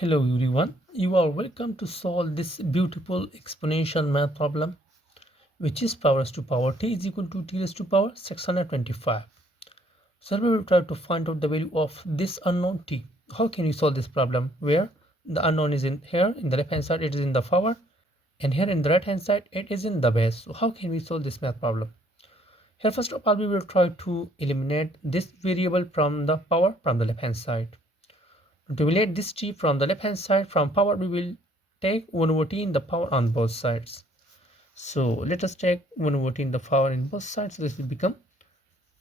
Hello everyone, you are welcome to solve this beautiful exponential math problem, which is power raised to power t is equal to t raised to power 625. So we will try to find out the value of this unknown t. How can we solve this problem where the unknown is in here in the left hand side, it is in the power, and here in the right hand side it is in the base. So how can we solve this math problem? Here first of all we will try to eliminate this variable from the power from the left hand side. To eliminate this t from the left hand side from power, we will take 1 over t in the power on both sides. So let us take 1 over t in the power in both sides. So this will become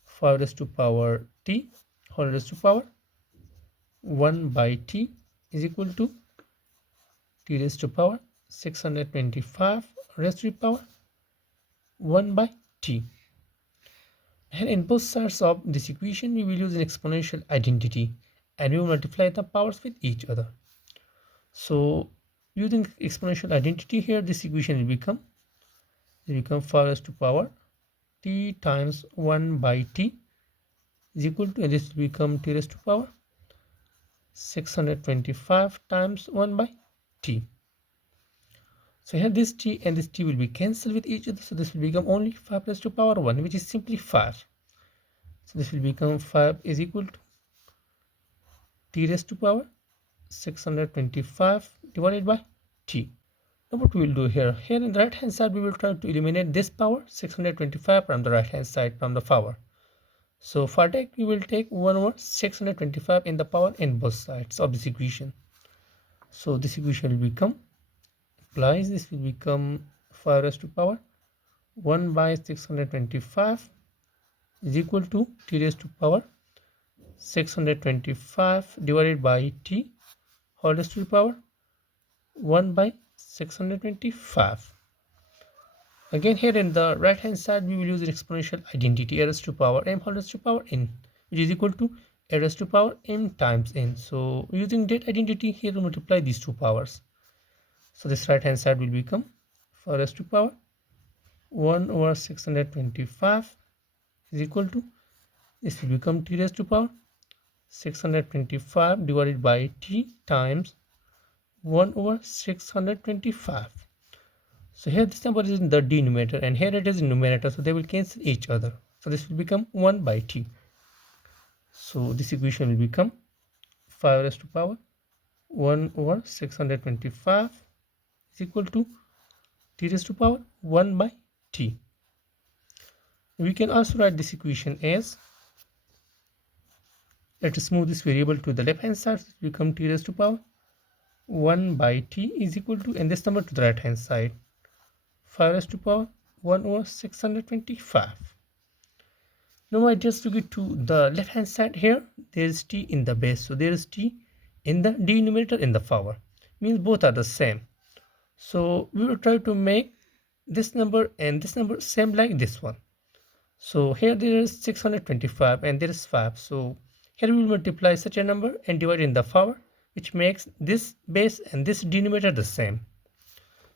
5 raised to power t whole raised to power 1 by t is equal to t raised to power 625 raised to the power 1 by t. And in both sides of this equation, we will use an exponential identity and we will multiply the powers with each other. So using exponential identity here, this equation will become 5 raised to power t times 1 by t is equal to, and this will become t raised to power 625 times 1 by t. So here this t and this t will be cancelled with each other. So this will become only 5 raised to power 1, which is simply 5. So this will become 5 is equal to t raised to power 625 divided by t. Now what we will do here in the right hand side, we will try to eliminate this power 625 from the right hand side from the power. So for that we will take 1 over 625 in the power in both sides of this equation. So this equation will become, implies this will become 5 raised to power 1 by 625 is equal to t raised to power 625 divided by t whole raised to the power 1 by 625. Again here in the right hand side, we will use an exponential identity, a raised to power m whole raised to power n, which is equal to a raised to power m times n. So using that identity here to multiply these two powers. So this right hand side will become 4 raised to power 1 over 625 is equal to, this will become t raised to power 625 divided by t times 1 over 625. So here this number is in the denominator and here it is in numerator, so they will cancel each other. So this will become 1 by t. So this equation will become 5 raised to power 1 over 625 is equal to t raised to power 1 by t. We can also write this equation as, let us move this variable to the left hand side, so it will become t raised to power 1 by t is equal to, and this number to the right hand side, 5 raised to power 1 over 625. Now I just took it to the left hand side. Here there is t in the base, so there is t in the denominator in the power, means both are the same. So we will try to make this number and this number same like this one. So here there is 625 and there is 5. So here we will multiply such a number and divide in the power, which makes this base and this denominator the same.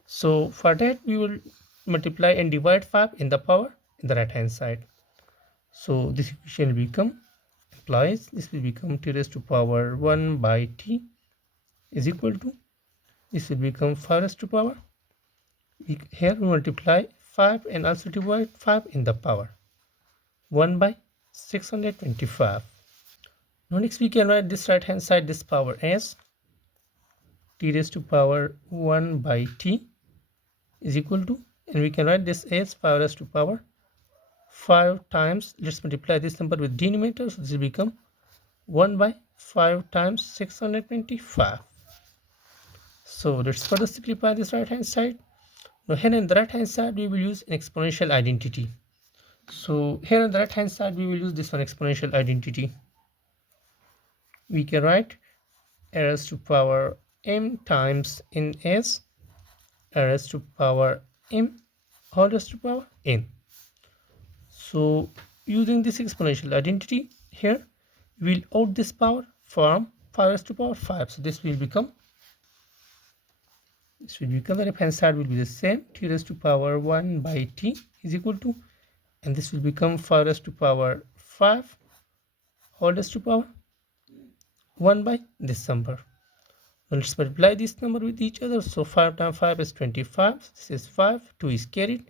So for that we will multiply and divide 5 in the power in the right hand side. So this equation will become, implies this will become t raised to power 1 by t is equal to, this will become 5 raised to power, here we multiply 5 and also divide 5 in the power 1 by 625. Now next we can write this right hand side, this power as t raised to power 1 by t is equal to, and we can write this as 5 raised to power 5 times, let's multiply this number with denominator, so this will become 1 by 5 times 625. So let's further simplify this right hand side. Now here in the right hand side we will use an exponential identity. So here on the right hand side we will use this one, exponential identity. We can write a raised to power m times n as a raised to power m whole raised to power n. So using this exponential identity here, we will out this power from 5 raised to power 5. So this will become, the left hand side will be the same, t raised to power 1 by t is equal to, and this will become 5 raised to power 5 whole raised to power 1 by this number. Let's multiply this number with each other. So 5 times 5 is 25. This is 5. 2 is carried.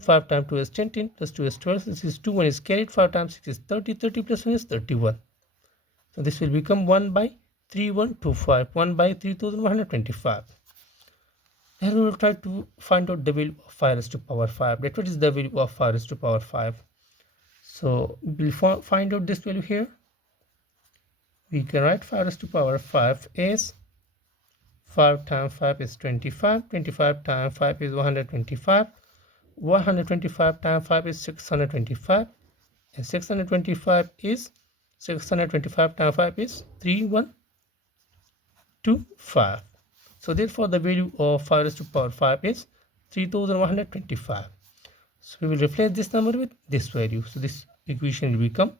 5 times 2 is 10. 10 plus 2 is 12. This is 2. 1 is carried. 5 times 6 is 30. 30 plus 1 is 31. So this will become 1 by 3125. 1 by 3125. Then we will try to find out the value of 5 raised to power 5. That what is the value of 5 raised to power 5? So we will find out this value here. We can write 5 raised to power 5 is 5 times 5 is 25. 25 times 5 is 125. 125 times 5 is 625. And 625 is 625 times 5 is 3125. So therefore the value of 5 raised to power 5 is 3125. So we will replace this number with this value. So this equation will become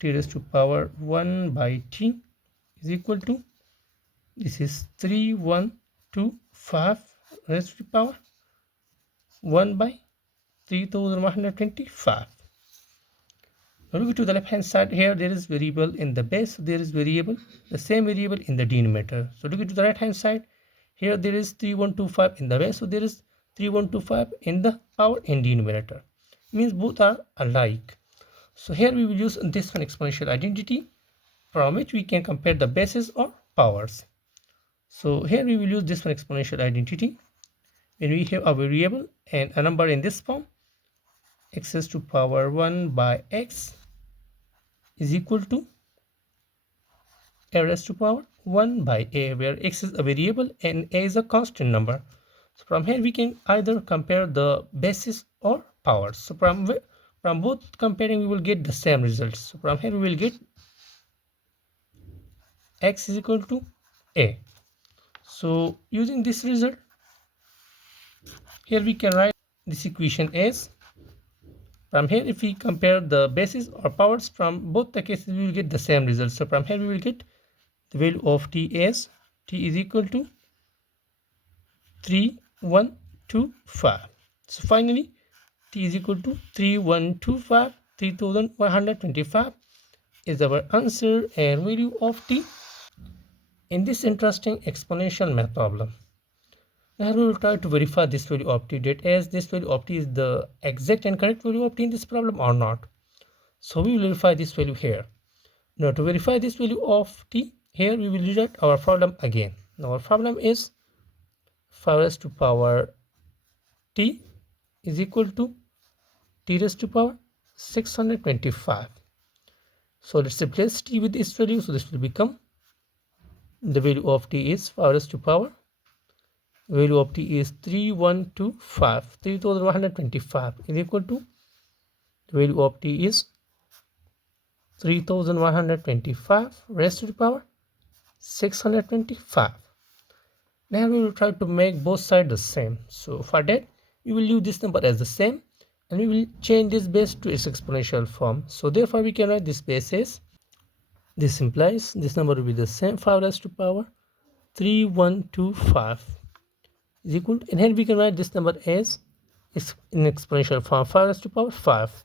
t raised to power 1 by t is equal to, this is 3125 raised to power 1 by 3125. Now look to the left hand side. Here there is variable in the base, there is variable, the same variable in the denominator. So look to the right hand side. Here there is 3125 in the base, so there is 3125 in the power in denominator. Means both are alike. So here we will use this one exponential identity, from which we can compare the bases or powers. So here we will use this one exponential identity. When we have a variable and a number in this form, x raised to power 1 by x is equal to a raised to power 1 by a, where x is a variable and a is a constant number. So from here we can either compare the bases or powers. So from both comparing we will get the same results. So from here we will get x is equal to a. So using this result, here we can write this equation as, from here if we compare the bases or powers, from both the cases we will get the same result. So from here we will get the value of t as t is equal to 3125. So finally t is equal to 3125. 3125 is our answer and value of t in this interesting exponential math problem. Now we will try to verify this value of t, that as this value of t is the exact and correct value of t in this problem or not. So we will verify this value here. Now to verify this value of t, here we will rewrite our problem again. Now our problem is 5 raised to power t is equal to t raised to power 625. So let's replace t with this value. So this will become, the value of t is 5 raised to power, value of t is 3125. 3125 is equal to, the value of t is 3125 raised to the power 625. Now we will try to make both sides the same. So for that we will leave this number as the same and we will change this base to its exponential form. So therefore we can write this base as, this implies this number will be the same, 5 raised to power 3125 is equal to, and here we can write this number as is in exponential form, 5 raised to power 5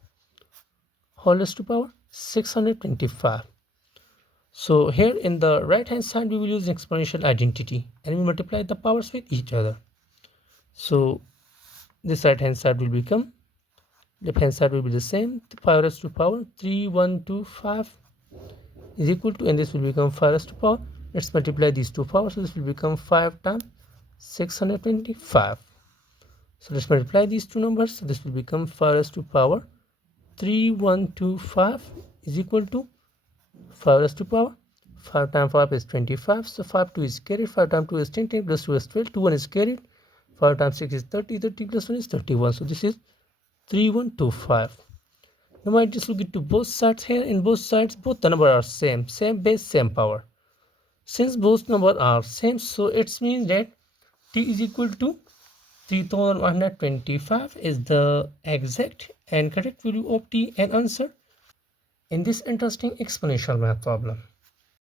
whole raised to power 625. So here in the right hand side we will use exponential identity and we multiply the powers with each other. So this right hand side will become, left hand side will be the same, 5 raised to power 3125 is equal to, and this will become 5 raised to power, let's multiply these two powers, so this will become 5 times 625. So let's multiply these two numbers. So this will become 5 raised to power 3125 is equal to 5 raised to power 5 times 5 is 25. So 5 2 is carried, 5 times 2 is 10, 10 plus 2 is 12, 2 1 is carried, 5 times 6 is 30, 30 plus 1 is 31. So this is 3125. Now I just look into both sides. Here in both sides both the number are same base, same power. Since both numbers are same, so it means that t is equal to 3125 is the exact and correct value of t and answer in this interesting exponential math problem.